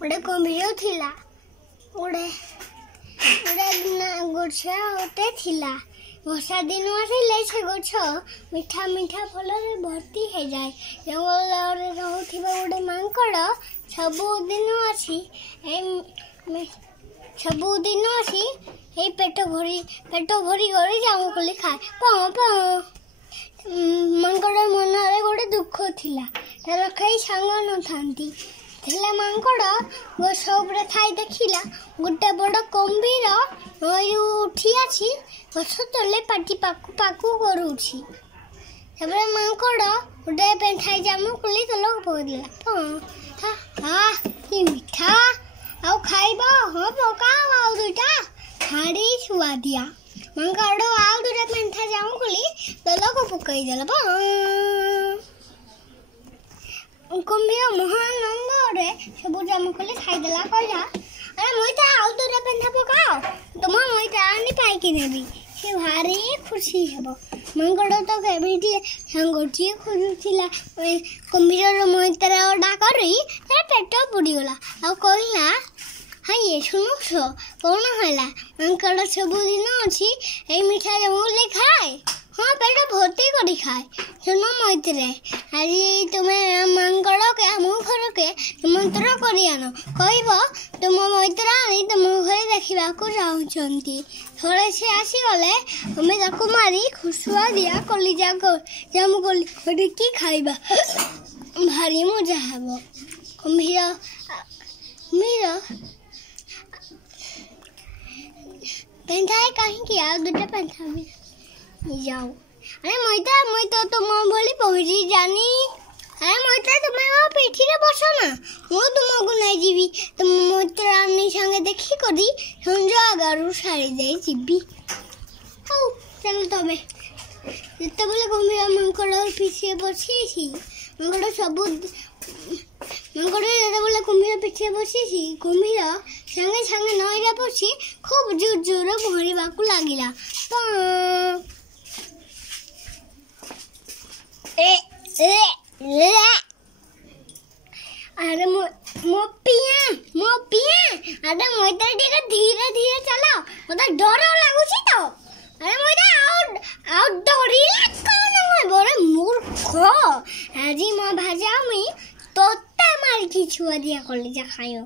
गोटे कुम्भीर थिला गोटे गछ गोटे थिला वर्षा दिन आसिले से गछ मीठा मीठा फल भर्ती हो जाए। जंगल रोथिबा गोटे मांकड़ सबुदिन आसी पेट भरी गरी जामुकोली खाए पाँ मांकड़ मन रे गोटे दुख थिला तार कई सांग न थांती थिला मांकड़ गछ उपरे थाई देखिला गोटे बड़ कुम्भीर नई उठी आसी गछ तले पाटी पाकू पाकू करूछि। तबरे मांकड़ गोटे पेंठाई जामुकोली तले पकड़ला हाँ कि मीठा आउ खाइब हाँ पकाओ आउ दुईटा खाड़ी छुआ दिया मांकड़ आउ दुईटा पेंठा जामुकोली तले को पकई देला कुम्भीर महानंद रे सब जामुकोली खाईदेला कहला अरे मुईटा आउ दुईटा पेंठा पकाओ तुम मुईटा आनी पाइकी नेबी से भारी खुशी हेबो। मांकड़ तो केबिटी सांगटी खोजुथिला कुम्भीर मोइतरा डाकरी तार पेट बुड़ी गला आ कहला हाँ ये सुनुछ कौन होला मांकड़ सबुदिन अछि ए मीठा जामुकोली खाए हाँ पेट भर्ती करी खाए। सुनो मैत्रे आज तुम्हें मांकड़ के आम घर के निमंत्रण करी आन कहब तुम मैत्रा आनी तुम घर देखा चाहती थोड़े से आसीगले हमें ताको मारी खुशुआ दिया कलिजा जामुकोली कि खाइबा भारी मजा हेब। कुम्भीर पेंठाए कहीं आ दुटा पेंठा भी जाओ अरे मैं तुम बोली पहुंची जानी अरे मैत्रा तुम्हें मो पीठी रे बस ना मु तुमको नहीं जीवी तुम मैत्रानी संगे देखी करी संज आगारू सारी जाई जीवी हौ चल तबे जिते बोले कुम्भीर मांकड़ पीछे बसी मांकड़ सब मांकड़ जिते बोले कुम्भीर पीछे बसी कुम्भीर संगे संगे नईरा पशी खूब जोर जोर भरिबाकू लागिला अरे मो पिया अरे मोइता टिके धीरे धीरे चलाओ मते डर लागुछि तो अरे मोइता आउ डरी कोन बरे मूर्ख आजी म भाजा मी तोते मार की छुआ दिया कॉलेज खायो